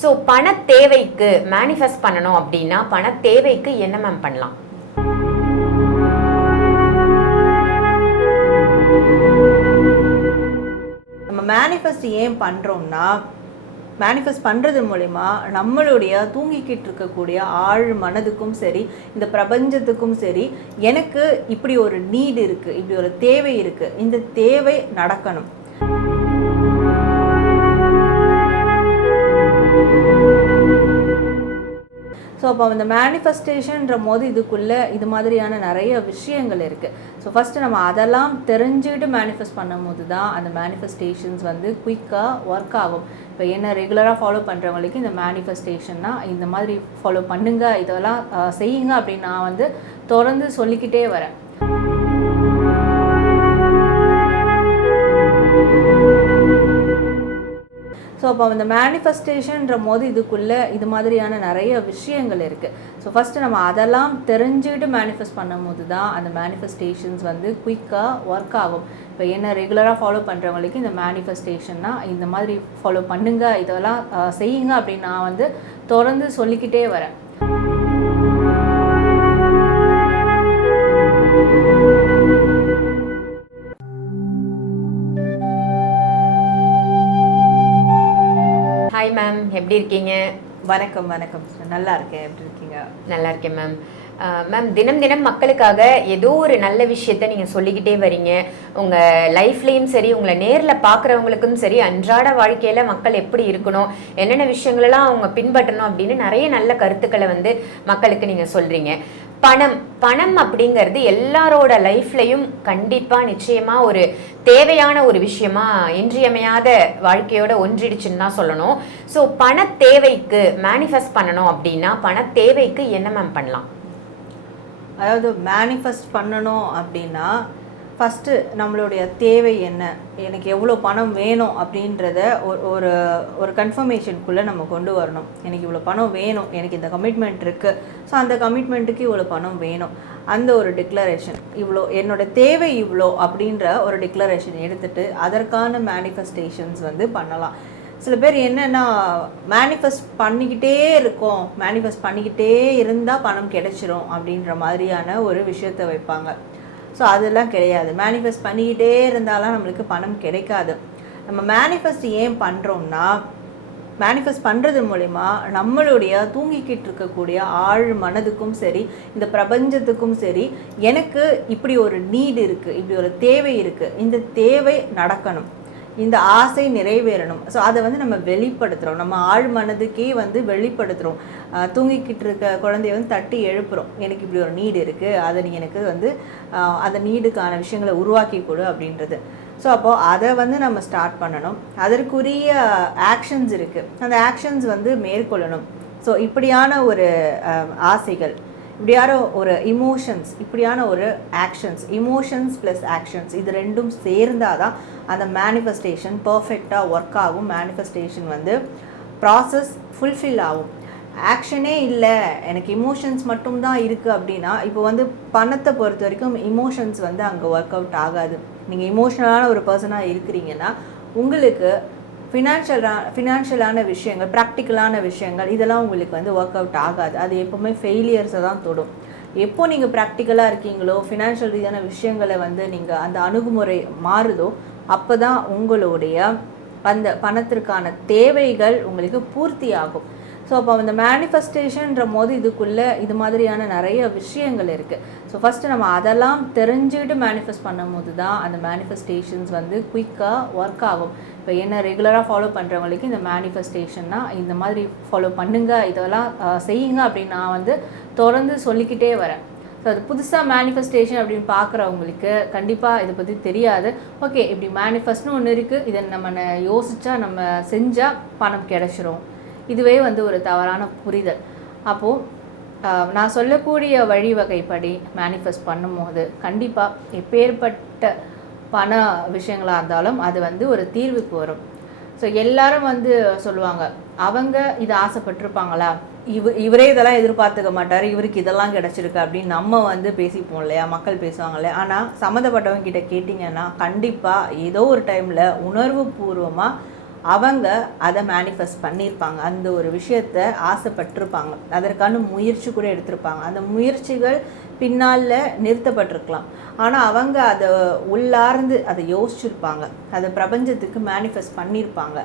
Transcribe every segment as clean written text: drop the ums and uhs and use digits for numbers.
So பண தேவைக்கு manifest பண்ணணும் அப்படின்னா பண தேவைக்கு என்ன மேம் பண்ணலாம்? நம்ம மேனிஃபெஸ்ட் ஏன் பண்ணுறோம்னா, மேனிஃபெஸ்ட் பண்ணுறது மூலிமா நம்மளுடைய தூங்கிக்கிட்டு இருக்கக்கூடிய ஆழ் மனதுக்கும் சரி, இந்த பிரபஞ்சத்துக்கும் சரி, எனக்கு இப்படி ஒரு நீடு இருக்குது, இப்படி ஒரு தேவை இருக்குது, இந்த தேவை நடக்கணும். ஸோ அப்போ அந்த மேனிஃபெஸ்டேஷன்ற போது இதுக்குள்ளே இது மாதிரியான நிறைய விஷயங்கள் இருக்குது. ஸோ ஃபஸ்ட்டு நம்ம அதெல்லாம் தெரிஞ்சுக்கிட்டு மேனிஃபெஸ்ட் பண்ணும் போது தான் அந்த மேனிஃபெஸ்டேஷன்ஸ் வந்து குயிக்காக ஒர்க் ஆகும். இப்போ என்ன ரெகுலராக ஃபாலோ பண்ணுறவங்களுக்கு இந்த மேனிஃபெஸ்டேஷன்னா இந்த மாதிரி ஃபாலோ பண்ணுங்க, இதெல்லாம் செய்யுங்க அப்படின்னு நான் வந்து தொடர்ந்து சொல்லிக்கிட்டே வரேன். ஸோ அப்போ அந்த மேனிஃபெஸ்டேஷன்ற போது இதுக்குள்ளே இது மாதிரியான நிறைய விஷயங்கள் இருக்குது. ஸோ ஃபஸ்ட்டு நம்ம அதெல்லாம் தெரிஞ்சுக்கிட்டு மேனிஃபெஸ்ட் பண்ணும் போது தான் அந்த மேனிஃபெஸ்டேஷன்ஸ் வந்து குயிக்காக ஒர்க் ஆகும். இப்போ என்ன ரெகுலராக ஃபாலோ பண்ணுறவங்களுக்கு இந்த மேனிஃபெஸ்டேஷன்னா இந்த மாதிரி ஃபாலோ பண்ணுங்க, இதெல்லாம் செய்யுங்க அப்படின்னு நான் வந்து தொடர்ந்து சொல்லிக்கிட்டே வரேன். ஹாய் மேம், எப்படி இருக்கீங்க? வணக்கம் வணக்கம், நல்லா இருக்கேன். எப்படி இருக்கீங்க? நல்லா இருக்கேன் மேம். மேம், தினம் தினம் மக்களுக்காக ஏதோ ஒரு நல்ல விஷயத்த நீங்கள் சொல்லிக்கிட்டே வரீங்க. உங்கள் லைஃப்லேயும் சரி, உங்களை நேரில் பார்க்குறவங்களுக்கும் சரி, அன்றாட வாழ்க்கையில் மக்கள் எப்படி இருக்கணும், என்னென்ன விஷயங்களெல்லாம் அவங்க பின்பற்றணும் அப்படின்னு நிறைய நல்ல கருத்துக்களை வந்து மக்களுக்கு நீங்கள் சொல்கிறீங்க. பணம் அப்படிங்கிறது எல்லாரோட லைஃப்லையும் கண்டிப்பாக நிச்சயமாக ஒரு தேவையான ஒரு விஷயமா, இன்றியமையாத வாழ்க்கையோட ஒன்றிடுச்சுன்னு தான் சொல்லணும். ஸோ பண தேவைக்கு மேனிஃபெஸ்ட் பண்ணணும் அப்படின்னா பண தேவைக்கு என்ன மேம் பண்ணலாம்? அதாவது மேனிஃபெஸ்ட் பண்ணணும் அப்படின்னா ஃபஸ்ட்டு நம்மளுடைய தேவை என்ன, எனக்கு எவ்வளோ பணம் வேணும் அப்படின்றத ஒரு ஒரு கன்ஃபர்மேஷனுக்குள்ளே நம்ம கொண்டு வரணும். எனக்கு இவ்வளோ பணம் வேணும், எனக்கு இந்த கமிட்மெண்ட் இருக்குது, ஸோ அந்த கமிட்மெண்ட்டுக்கு இவ்வளோ பணம் வேணும், அந்த ஒரு டிக்ளரேஷன், இவ்வளோ என்னோட தேவை இவ்வளோ அப்படின்ற ஒரு டிக்ளரேஷன் எடுத்துகிட்டு அதற்கான மேனிஃபெஸ்டேஷன்ஸ் வந்து பண்ணலாம். சில பேர் என்னென்னா மேனிஃபெஸ்ட் பண்ணிக்கிட்டே இருக்கோம், மேனிஃபெஸ்ட் பண்ணிக்கிட்டே இருந்தால் பணம் கிடைச்சிரும் அப்படின்ற மாதிரியான ஒரு விஷயத்தை வைப்பாங்க. ஸோ அதெல்லாம் கிடையாது. மேனிஃபெஸ்ட் பண்ணிக்கிட்டே இருந்தாலும் நம்மளுக்கு பணம் கிடைக்காது. நம்ம மேனிஃபெஸ்ட் ஏன் பண்ணுறோம்னா, மேனிஃபெஸ்ட் பண்ணுறது மூலிமா நம்மளுடைய தூங்கிக்கிட்டு இருக்கக்கூடிய ஆழ் மனதுக்கும் சரி, இந்த பிரபஞ்சத்துக்கும் சரி, எனக்கு இப்படி ஒரு நீடு இருக்குது, இப்படி ஒரு தேவை இருக்குது, இந்த தேவை நடக்கணும், இந்த ஆசை நிறைவேறணும். ஸோ அதை வந்து நம்ம வெளிப்படுத்துகிறோம், நம்ம ஆழ் மனதுக்கே வந்து வெளிப்படுத்துகிறோம். தூங்கிக்கிட்டு இருக்க குழந்தைய வந்து தட்டி எழுப்புகிறோம், எனக்கு இப்படி ஒரு நீடு இருக்குது, அதை நீ எனக்கு வந்து அந்த நீடுக்கான விஷயங்களை உருவாக்கி கொடு அப்படின்றது. ஸோ அப்போது அதை வந்து நம்ம ஸ்டார்ட் பண்ணணும். அதற்குரிய ஆக்ஷன்ஸ் இருக்குது, அந்த ஆக்ஷன்ஸ் வந்து மேற்கொள்ளணும். ஸோ இப்படியான ஒரு ஆசைகள், இப்படியான ஒரு இமோஷன்ஸ், இப்படியான ஒரு ஆக்ஷன்ஸ், இமோஷன்ஸ் ப்ளஸ் ஆக்ஷன்ஸ், இது ரெண்டும் சேர்ந்தால் தான் அந்த மேனிஃபெஸ்டேஷன் பர்ஃபெக்டாக ஒர்க் ஆகும். மேனிஃபெஸ்டேஷன் வந்து ப்ராசஸ் ஃபுல்ஃபில் ஆகும். ஆக்ஷனே இல்லை, எனக்கு இமோஷன்ஸ் மட்டும்தான் இருக்குது அப்படின்னா, இப்போ வந்து பணத்தை பொறுத்த வரைக்கும் இமோஷன்ஸ் வந்து அங்கே ஒர்க் அவுட் ஆகாது. நீங்கள் இமோஷ்னலான ஒரு பர்சனாக இருக்கிறீங்கன்னா உங்களுக்கு ஃபினான்ஷியலான விஷயங்கள், ப்ராக்டிக்கலான விஷயங்கள், இதெல்லாம் உங்களுக்கு வந்து ஒர்க் அவுட் ஆகாது. அது எப்போவுமே ஃபெயிலியர்ஸை தான் தொடும். எப்போ நீங்கள் ப்ராக்டிக்கலாக இருக்கீங்களோ, ஃபினான்ஷியல் ரீதியான விஷயங்களை வந்து நீங்கள் அந்த அணுகுமுறை மாறுதோ, அப்போ தான் உங்களுடைய அந்த பணத்திற்கான தேவைகள் உங்களுக்கு பூர்த்தி ஆகும். ஸோ அப்போ அந்த மேனிஃபெஸ்டேஷன்ற போது இதுக்குள்ளே இது மாதிரியான நிறைய விஷயங்கள் இருக்குது. ஸோ ஃபஸ்ட்டு நம்ம அதெல்லாம் தெரிஞ்சுக்கிட்டு மேனிஃபெஸ்ட் பண்ணும் போது தான் அந்த மேனிஃபெஸ்டேஷன்ஸ் வந்து குயிக்காக ஒர்க் ஆகும். இப்போ என்ன ரெகுலராக ஃபாலோ பண்ணுறவங்களுக்கு இந்த மேனிஃபெஸ்டேஷன்னா இந்த மாதிரி ஃபாலோ பண்ணுங்க, இதெல்லாம் செய்யுங்க அப்படின்னு நான் வந்து தொடர்ந்து சொல்லிக்கிட்டே வரேன். ஸோ அது புதுசாக மேனிஃபெஸ்டேஷன் அப்படின்னு பார்க்குறவங்களுக்கு கண்டிப்பாக இதை பற்றி தெரியாது. ஓகே, இப்படி மேனிஃபெஸ்ட்னு ஒன்று இருக்குது, இதை நம்ம யோசித்தா நம்ம செஞ்சால் பணம் கிடைச்சிரும், இதுவே வந்து ஒரு தவறான புரிதல். அப்போது நான் சொல்லக்கூடிய வழிவகைப்படி மேனிஃபெஸ்ட் பண்ணும்போது கண்டிப்பாக எப்பேற்பட்ட பண விஷயங்களாக இருந்தாலும் அது வந்து ஒரு தீர்வுக்கு வரும். ஸோ எல்லாரும் வந்து சொல்லுவாங்க, அவங்க இதை ஆசைப்பட்டிருப்பாங்களா, இவரே இதெல்லாம் எதிர்பார்த்துக்க மாட்டார், இவருக்கு இதெல்லாம் கிடச்சிருக்கு அப்படின்னு நம்ம வந்து பேசிப்போம் இல்லையா, மக்கள் பேசுவாங்க இல்லையா. ஆனால் சம்மந்தப்பட்டவங்க கிட்ட கேட்டிங்கன்னா கண்டிப்பாக ஏதோ ஒரு டைமில் உணர்வு பூர்வமாக அவங்க அதை மேனிஃபெஸ்ட் பண்ணியிருப்பாங்க, அந்த ஒரு விஷயத்தை ஆசைப்பட்டிருப்பாங்க, அதற்கான முயற்சி கூட எடுத்திருப்பாங்க. அந்த முயற்சிகள் பின்னால் நிறுத்தப்பட்டிருக்கலாம், ஆனால் அவங்க அதை உள்ளார்ந்து அதை யோசிச்சிருப்பாங்க, அதை பிரபஞ்சத்துக்கு மேனிஃபெஸ்ட் பண்ணியிருப்பாங்க.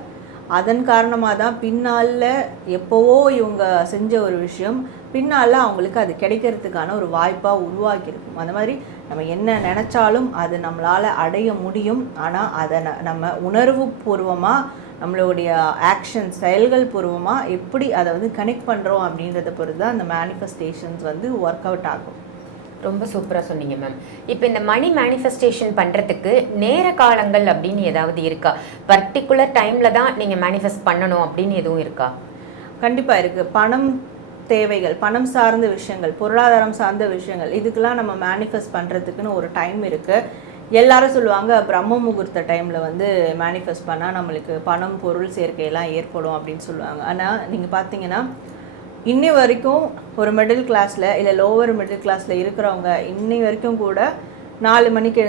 அதன் காரணமாக தான் பின்னால் எப்போவோ இவங்க செஞ்ச ஒரு விஷயம் பின்னால் அவங்களுக்கு அது கிடைக்கிறதுக்கான ஒரு வாய்ப்பாக உருவாக்கியிருக்கும். அந்த மாதிரி நம்ம என்ன நினச்சாலும் அது நம்மளால் அடைய முடியும். ஆனால் அதை நம்ம உணர்வு பூர்வமாக நம்மளுடைய ஆக்ஷன் செயல்கள் பூர்வமாக எப்படி அதை வந்து கனெக்ட் பண்ணுறோம் அப்படின்றத பொறுத்து தான் அந்த மேனிஃபெஸ்டேஷன்ஸ் வந்து ஒர்க் அவுட் ஆகும். ரொம்ப சூப்பராக சொன்னீங்க மேம். இப்போ இந்த மணி மேனிஃபெஸ்டேஷன் பண்ணுறதுக்கு நேர காலங்கள் அப்படின்னு ஏதாவது இருக்கா? பர்டிகுலர் டைமில் தான் நீங்கள் மேனிஃபெஸ்ட் பண்ணணும் அப்படின்னு எதுவும் இருக்கா? கண்டிப்பாக இருக்குது. பணம் தேவைகள், பணம் சார்ந்த விஷயங்கள், பொருளாதாரம் சார்ந்த விஷயங்கள், இதுக்கெல்லாம் நம்ம மேனிஃபெஸ்ட் பண்ணுறதுக்குன்னு ஒரு டைம் இருக்குது. எல்லாரும் சொல்லுவாங்க பிரம்ம முகூர்த்த டைமில் வந்து மேனிஃபெஸ்ட் பண்ணால் நம்மளுக்கு பணம் பொருள் சேர்க்கையெல்லாம் ஏற்படும் அப்படின்னு சொல்லுவாங்க. ஆனால் நீங்கள் பார்த்தீங்கன்னா இன்னி வரைக்கும் ஒரு மிடில் கிளாஸில் இல்லை லோவர் மிடில் கிளாஸில் இருக்கிறவங்க இன்னி வரைக்கும் கூட 4 மணிக்கு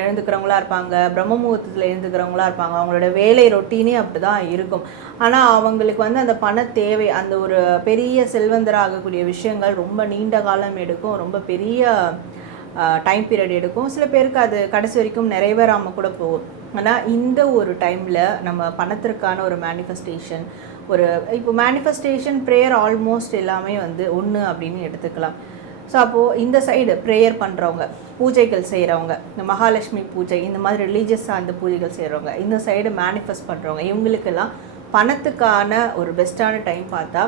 எழுந்துக்கிறவங்களா இருப்பாங்க, பிரம்ம முகூர்த்தத்தில் எழுந்துக்கிறவங்களா இருப்பாங்க. அவங்களோட வேலை ரொட்டீனே அப்படி தான் இருக்கும். ஆனால் அவங்களுக்கு வந்து அந்த பண தேவை, அந்த ஒரு பெரிய செல்வந்தராக ஆகக்கூடிய விஷயங்கள் ரொம்ப நீண்ட காலம் எடுக்கும், ரொம்ப பெரிய டைம் பீரியட் எடுக்கும். சில பேருக்கு அது கடைசி வரைக்கும் நிறைவேறாமல் கூட போகும். ஆனால் இந்த ஒரு டைமில் நம்ம பணத்திற்கான ஒரு மேனிஃபெஸ்டேஷன், ஒரு இப்போ மேனிஃபெஸ்டேஷன் ப்ரேயர் ஆல்மோஸ்ட் எல்லாமே வந்து ஒன்று அப்படின்னு எடுத்துக்கலாம். ஸோ அப்போது இந்த சைடு ப்ரேயர் பண்ணுறவங்க, பூஜைகள் செய்கிறவங்க, இந்த மகாலட்சுமி பூஜை இந்த மாதிரி ரிலீஜியஸ் சார்ந்த பூஜைகள் செய்கிறவங்க, இந்த சைடு மேனிஃபெஸ்ட் பண்ணுறவங்க, இவங்களுக்கெல்லாம் பணத்துக்கான ஒரு பெஸ்ட்டான டைம் பார்த்தா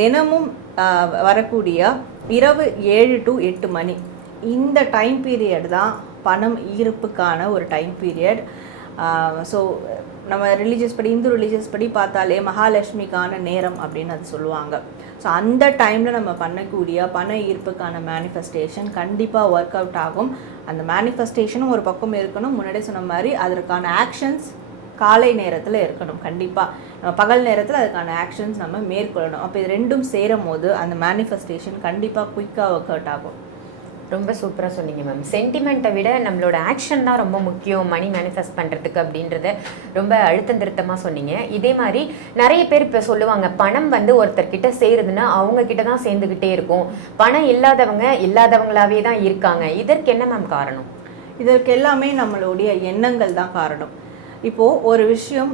தினமும் வரக்கூடிய இரவு 7 to 8 மணி, இந்த டைம் பீரியட் தான் பணம் ஈர்ப்புக்கான ஒரு டைம் பீரியட். ஸோ நம்ம ரிலீஜியஸ் படி, இந்து ரிலீஜியஸ் படி பார்த்தாலே மகாலட்சுமிக்கான நேரம் அப்படின்னு அது சொல்லுவாங்க. ஸோ அந்த டைமில் நம்ம பண்ணக்கூடிய பண ஈர்ப்புக்கான மேனிஃபெஸ்டேஷன் கண்டிப்பாக ஒர்க் அவுட் ஆகும். அந்த மேனிஃபெஸ்டேஷனும் ஒரு பக்கம் இருக்கணும், முன்னாடி சொன்ன மாதிரி அதற்கான ஆக்ஷன்ஸ் காலை நேரத்தில் இருக்கணும். கண்டிப்பாக நம்ம பகல் நேரத்தில் அதுக்கான ஆக்ஷன்ஸ் நம்ம மேற்கொள்ளணும். அப்போ இது ரெண்டும் சேரும் போது அந்த மேனிஃபெஸ்டேஷன் கண்டிப்பாக குயிக்காக ஒர்க் அவுட் ஆகும். ரொம்ப சூப்பராக சொன்னீங்க மேம். சென்டிமெண்ட்டை விட நம்மளோட ஆக்ஷன் தான் ரொம்ப முக்கியம் மணி மேனிஃபெஸ்ட் பண்ணுறதுக்கு அப்படின்றத ரொம்ப அழுத்தம் திருத்தமாக சொன்னீங்க. இதே மாதிரி நிறைய பேர் இப்போ சொல்லுவாங்க, பணம் வந்து ஒருத்தர்கிட்ட சேருதுன்னா அவங்கக்கிட்ட தான் சேர்ந்துக்கிட்டே இருக்கும், பணம் இல்லாதவங்க இல்லாதவங்களாவே தான் இருக்காங்க. இதற்கு என்ன மேம் காரணம்? இதற்கு எல்லாமே நம்மளுடைய எண்ணங்கள் தான் காரணம். இப்போது ஒரு விஷயம்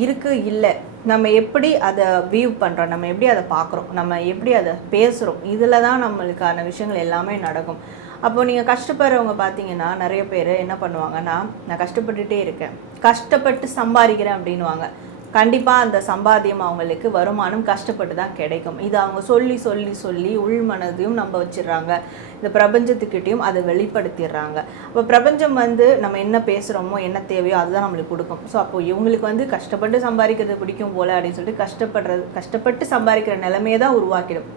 இருக்குது இல்லை, நம்ம எப்படி அதை வியூ பண்ணுறோம், நம்ம எப்படி அதை பார்க்குறோம், நம்ம எப்படி அதை பேசுகிறோம், இதில் தான் நம்மளுக்கான விஷயங்கள் எல்லாமே நடக்கும். அப்போது நீங்கள் கஷ்டப்படுறவங்க பார்த்தீங்கன்னா நிறைய பேர் என்ன பண்ணுவாங்கன்னா, நான் கஷ்டப்பட்டுகிட்டே இருக்கேன், கஷ்டப்பட்டு சம்பாதிக்கிறேன் அப்படின்வாங்க. கண்டிப்பாக அந்த சம்பாத்தியம் அவங்களுக்கு வருமானம் கஷ்டப்பட்டு தான் கிடைக்கும். இது அவங்க சொல்லி சொல்லி சொல்லி உள்மனதையும் நம்ப வச்சிடுறாங்க, இந்த பிரபஞ்சத்துக்கிட்டையும் அதை வெளிப்படுத்திடுறாங்க. அப்போ பிரபஞ்சம் வந்து நம்ம என்ன பேசுகிறோமோ என்ன தேவையோ அதுதான் நம்மளுக்கு கொடுக்கும். ஸோ அப்போது இவங்களுக்கு வந்து கஷ்டப்பட்டு சம்பாதிக்கிறது பிடிக்கும் போல் அப்படின்னு சொல்லிட்டு கஷ்டப்பட்டு சம்பாதிக்கிற நிலைமையை தான் உருவாக்கிடும்.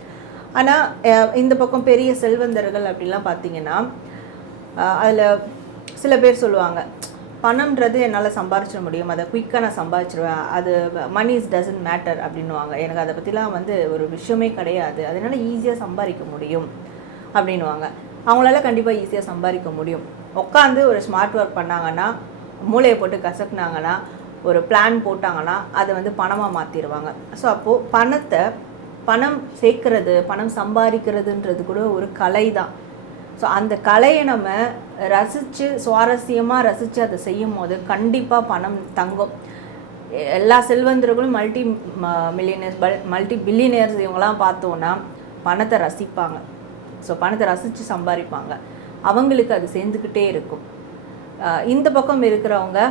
ஆனால் இந்த பக்கம் பெரிய செல்வந்தர்கள் அப்படிலாம் பார்த்தீங்கன்னா அதில் சில பேர் சொல்லுவாங்க, பணம்ன்றது என்னால் சம்பாதிச்சிட முடியும், அதை குயிக்காக நான் சம்பாதிச்சிடுவேன், அது மணி இஸ் டசன்ட் மேட்டர் அப்படின்னுவாங்க. எனக்கு அதை பற்றிலாம் வந்து ஒரு விஷயமே கிடையாது, அதனால் ஈஸியாக சம்பாதிக்க முடியும் அப்படின்வாங்க. அவங்களால கண்டிப்பாக ஈஸியாக சம்பாதிக்க முடியும். உட்காந்து ஒரு ஸ்மார்ட் ஒர்க் பண்ணாங்கன்னா, மூளையை போட்டு கசக்குனாங்கன்னா, ஒரு பிளான் போட்டாங்கன்னா அதை வந்து பணமாக மாற்றிடுவாங்க. ஸோ அப்போது பணம் சேர்க்கறது, பணம் சம்பாதிக்கிறதுன்றது கூட ஒரு கலை தான். ஸோ அந்த கலையை நம்ம ரசித்து சுவாரஸ்யமாக ரசித்து அதை செய்யும் போது கண்டிப்பாக பணம் தங்கும். எல்லா செல்வந்தர்களும் மில்லியனர்ஸ், மல்டி பில்லியனர்ஸ் இவங்களாம் பார்த்தோன்னா பணத்தை ரசிப்பாங்க. ஸோ பணத்தை ரசித்து சம்பாதிப்பாங்க, அவங்களுக்கு அது சேர்ந்துக்கிட்டே இருக்கும். இந்த பக்கம் இருக்கிறவங்க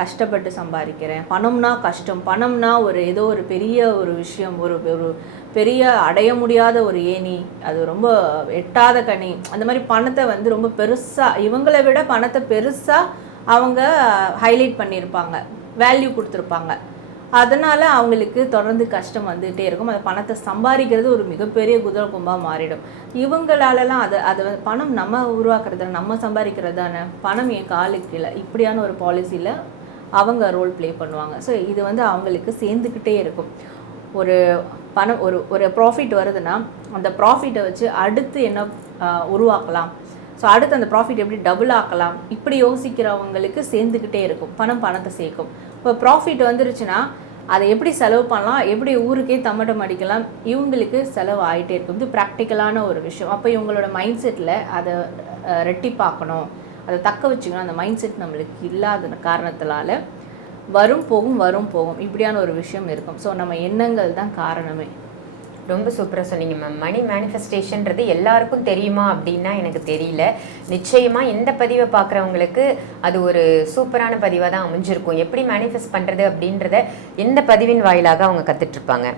கஷ்டப்பட்டு சம்பாதிக்கிறேன், பணம்னா கஷ்டம், பணம்னா ஏதோ ஒரு பெரிய ஒரு விஷயம், ஒரு பெரிய அடைய முடியாத ஒரு ஏணி, அது ரொம்ப எட்டாத கனி, அந்த மாதிரி பணத்தை வந்து ரொம்ப பெருசாக, இவங்களை விட பணத்தை பெருசாக அவங்க ஹைலைட் பண்ணியிருப்பாங்க, வேல்யூ கொடுத்துருப்பாங்க. அதனால் அவங்களுக்கு தொடர்ந்து கஷ்டம் வந்துகிட்டே இருக்கும். அந்த பணத்தை சம்பாதிக்கிறது ஒரு மிகப்பெரிய குதிரை கும்பாக மாறிடும். இவங்களாலலாம் அதை பணம் நம்ம உருவாக்குறது, நம்ம சம்பாதிக்கிறது தானே, பணம் என் காலுக்கு இல்லை, இப்படியான ஒரு பாலிசியில் அவங்க ரோல் ப்ளே பண்ணுவாங்க. ஸோ இது வந்து அவங்களுக்கு சேர்ந்துக்கிட்டே இருக்கும். ஒரு பணம் ஒரு ப்ராஃபிட் வருதுன்னா அந்த ப்ராஃபிட்டை வச்சு அடுத்து என்ன உருவாக்கலாம், ஸோ அடுத்து அந்த ப்ராஃபிட் எப்படி டபுள் ஆக்கலாம், இப்படி யோசிக்கிறவங்களுக்கு சேர்ந்துக்கிட்டே இருக்கும், பணத்தை சேர்க்கும். இப்போ ப்ராஃபிட் வந்துருச்சுன்னா அதை எப்படி செலவு பண்ணலாம், எப்படி ஊருக்கே தம்மட்டம் அடிக்கலாம், இவங்களுக்கு செலவு ஆகிட்டே இருக்கும். இது ப்ராக்டிக்கலான ஒரு விஷயம். அப்போ இவங்களோட மைண்ட் செட்டில் அதை ரெட்டிப்பாக்கணும், அதை தக்க வச்சுக்கணும். அந்த மைண்ட் செட் நம்மளுக்கு இல்லாத காரணத்தினால வரும் போகும் இப்படியான ஒரு விஷயம் இருக்கும். ஸோ நம்ம எண்ணங்கள் தான் காரணமே. ரொம்ப சூப்பராக சொன்னீங்க மேம். மணி மேனிஃபெஸ்டேஷன்றது எல்லாருக்கும் தெரியுமா அப்படின்னா எனக்கு தெரியல. நிச்சயமாக இந்த பதிவை பார்க்குறவங்களுக்கு அது ஒரு சூப்பரான பதிவாக தான் அமைஞ்சிருக்கும். எப்படி மேனிஃபெஸ்ட் பண்ணுறது அப்படின்றத இந்த பதிவின் வாயிலாக அவங்க கற்றுட்ருப்பாங்க.